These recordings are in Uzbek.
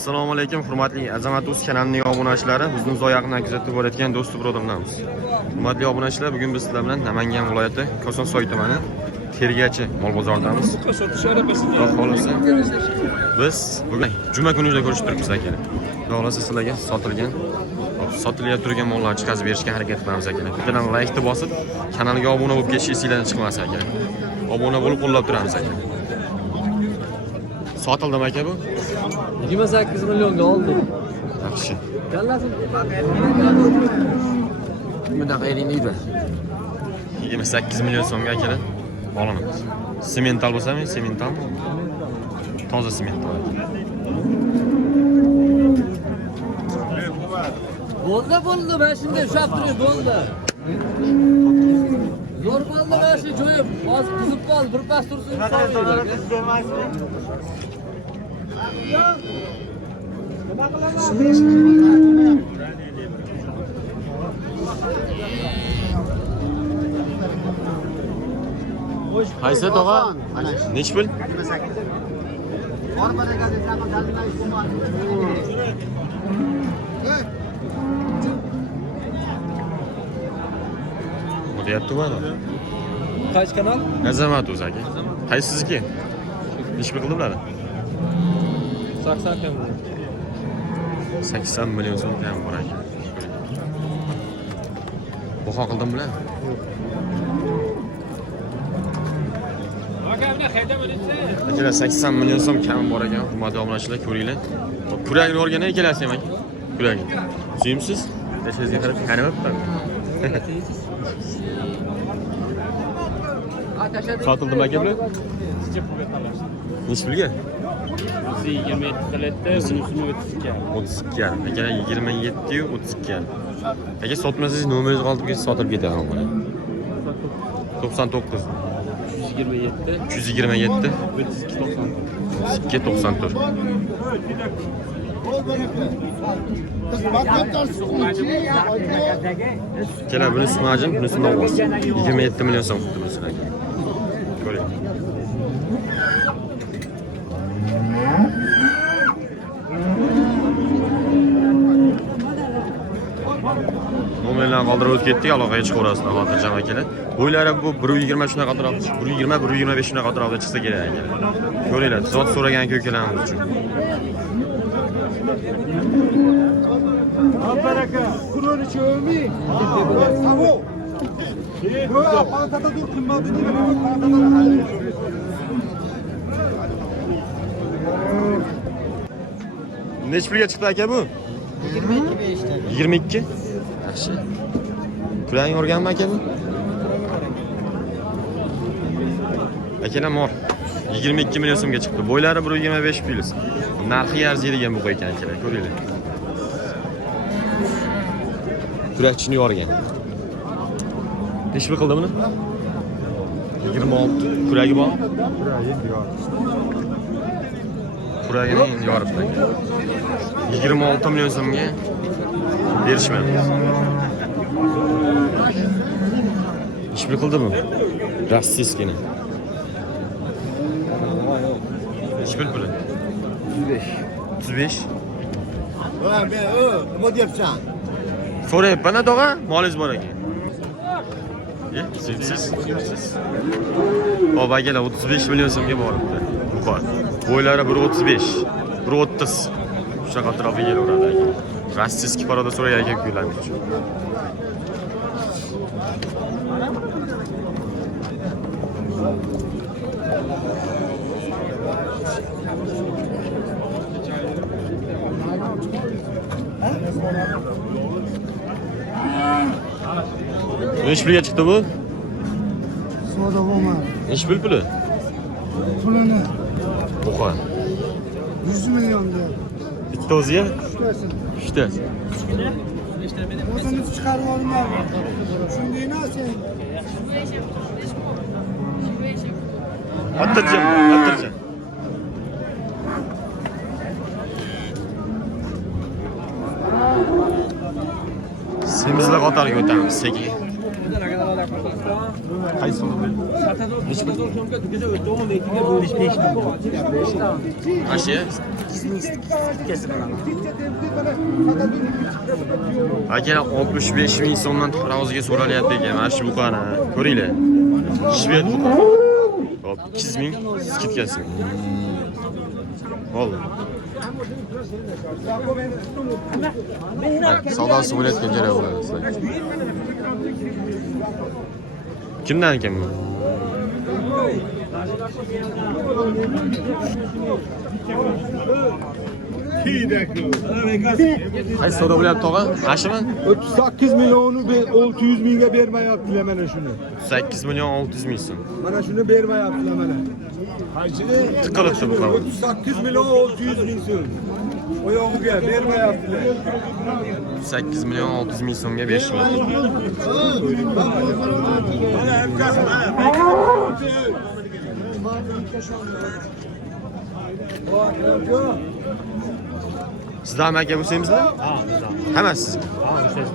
Assalomu alaykum, hurmatli Azamat Uz kanalining obunachilari, bizni uzoq-yaqindan kuzatib borayotgan do'st birodarlarimiz. Hurmatli obunachilar, bugun biz sizlar bilan Namangan viloyati Kosonsoy tumani Tergachi mol bozoridamiz. Xudo xolasa biz bugun juma kunida ko'rishib turibmiz aka. Xudo xolasa sizlarga sotilayotgan turgan mollarni chiqarib berishga harakat qilamiz aka. Bittadan like bosib, kanalga obuna bo'lib ketishingizni chiqmas aka. Obuna bo'lib qo'llab turamiz aka. Sotildimi aka bu? 28 milyonga oldim. Yaxshi. Kallasini Bunaqa eringizmi? 28 million so'mga akalar olinadi. Semental bo'lsa-mi? Semental. Toza semental. bo'ldi, mana shunday ushlab turing, bo'ldi. Zo'r bo'ldi, mana shu joyib, hozir qizib qoldi, bir pas tursin. Qaysi tog'a? Nech pul? Bu deyapti-mi? Qaysi kanal? Azamat Uz aka. Qaysiziki? Nech pul qildi bular? 80 million. 80 million so'm ham bor aka. Baho qildim bular. Akalar 80 million so'm kam bor ekan, hurmatli obunachilar, ko'ringlar. Kuragini o'rgana kelasiz ham aka. Kuragi. Suyimsiz? Tashingizga qarab qaniyapti. Sotildimi aka bular? Nech pulga? 27 qilyapti, bunisini 32. 32. Akalar 27 yu 32. Aka sotmasangiz nomeringizni qoldirib ketsa sotilib ketadi bu. 99 127 327 32 94. Kelar buni smajin, bunisi novvoz. 27 million so'm tutdi bunisi aka. Ko'ring. Nomerlarni qoldirib o'tib ketdik, aloqaga chiqaverasizlar xotirjam akalar. Bo'ylari bu 120 shunaqa atrofda, 120, 125 shunaqa atrofda chiqsa kerak akalar. Ko'ringlar, zot so'ragan ko'kalarimiz uchun. Baraka, kuroni cho'mi. Savo. Yo, patada dur qimmatini beraman, patada. Nech pulga chiqdi aka bu? 22. Yaxshi. Kurang o'rganmi aka bu? Akalar mor. 22 million so'mga chiqdi. Bo'ylari 125 plus. Narxi arziydigan bu ekan akalar, ko'ringlar. Kurakchini yorgan. Nech pul qildi buni? 26. Kuragi bor? Kuragini endi yoribdi. 26 million so'mga berishmadi. Nech pul qildi bu? Rossiyskini. Nech pul puli? 35. Nima deyapsan? So'rayapman tog'a, molingiz bor ekan. Siz. Hop akalar 35 million so'mga boribdi. Buqor. Bo'ylari 135, 130. Shunaqa atrofga kelaveradi aka. Rossiyskiy paroda so'rayotgan kunlarimiz uchun. Nech pulga chiqdi bu? Soda bo'lmadi. Nech pul puli? Pulini Buqor. 100 millionga. Bitta o'ziga? Uchtasi. 3ta. O'zini chiqarib olmayman. Shundaymi sen? Attirjam. Semizlar qatoriga o'tamiz sekin. Qaysi pul? Ashi? Aka 65 ming so'mdan taroziga so'ralyapti ekan. Mana shu buqani ko'ringlar. Shved buqa. Hop, 200 ming skitkasi. Oldu. Savdosi bo'layotgan joylar bo'ladi. Kimdan ekan bu? Qaysi savdo bo'lyapti tog'a? Ashimi? 38 milyonu 600 mingga bermayaptilar mana shuni. 8 million 600 ming so'm. Mana shuni bermayaptilar mana. Tiqilibdi bu qavur. 38 milyon 600 ming so'm. Oyog'iga bermayaptilar. 8 million 600 ming so'mga berishmayapti. Mana hamkasb mana. Sizlar aka bo'lsangizlar? Ha, bizdan. Hammasi sizga. Ha, uchtasiz.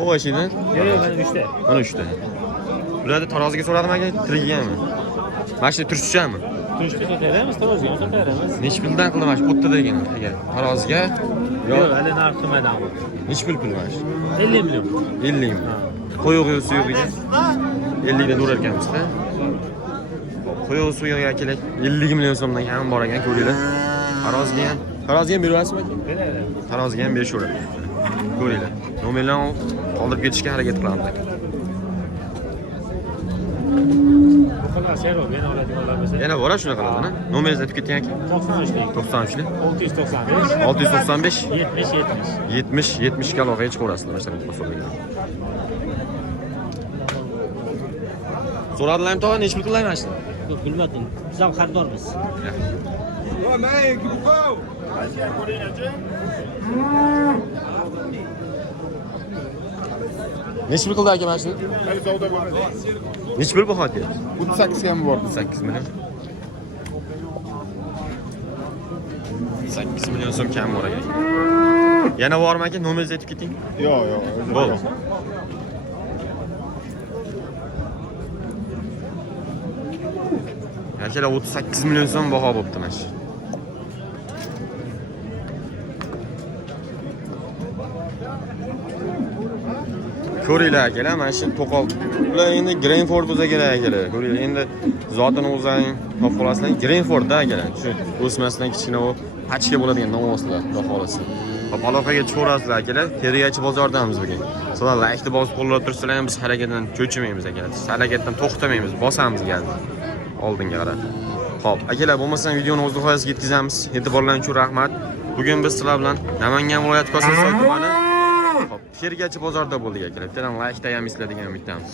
O'g'ashinglar? Yo'q, yo'q, mana 3 ta. Mana 3 ta. Bularni taroziga so'radim aka, tiriganmi? Mana shu turishchami? Turishga sotaramiz, taroziga ham sotaramiz. Nech puldan qildim mana shu o'tda degan aka. Taroziga Yo'q, hali narx qilmadan. nech pul mana shu? 50 million. 50 ming. Qo'yog'i suyug'iga 50 dan urar ekanmiz-da. Qo'yog'i suyug'iga kerak 50 million so'mdan ham bor ekan, ko'ringlar. Taroziga ham berasizmi aka? Beradi. Taroziga ham berishaveradi. Ko'ringlar. Nomerlarni qoldirib ketishga harakat qilamiz aka. Xullas, servo meni oladiganlar bo'lsa Yana bor shunaqalardan. Nomeringizni aytib ketgan aka. 93lik, 93lik 695, 695 70 70 ga aloqaga chiqaverasizlar mana shu qo'shimlarga. So'radilarmi tog'a, nech pul qilayman shu? Yo'q, bilmadim. Biz ham xaridormiz. Voy, mana ikki buqov. Nech pul qildi aka mana shu? Nech pul bu hoti? 38 ham bor. 8 million. 8 million so'm kam bor ekan. Yana bormi aka? Nomeringizni aytib keting. Yo'q, yo'q. Bo'ldi. Akalar 38 million so'm baho bo'pti mana shu. Ko'ringlar akalar, mana shu to'qol. Bular endi Greenford bo'lsa kerak akalar. Ko'ringlar, endi zotini o'zing topib olasizlar. Greenfordda akalar. Shu o'smasdan kichkina u pachka bo'ladigan nomoslar, xudo xolasa. Hop, aloqaga chiqaverasizlar akalar. Tergachi bozordamiz bugun. Sizlar laykni bosib qo'llab tursalar ham biz harakatdan cho'chimaymiz akalar. Harakatdan to'xtamaymiz, bosamiz galni. Oldinga qarab. Xo'p, akalar, bo'lmasa videoni o'z nihoyasiga yetkazamiz. E'tiborlaringiz uchun rahmat. Bugun biz sizlar bilan Namangan viloyati Kosasoy tumani Tergachi bozorda bo'ldik akalar. Bittadan laykda ham esladigan umidamiz.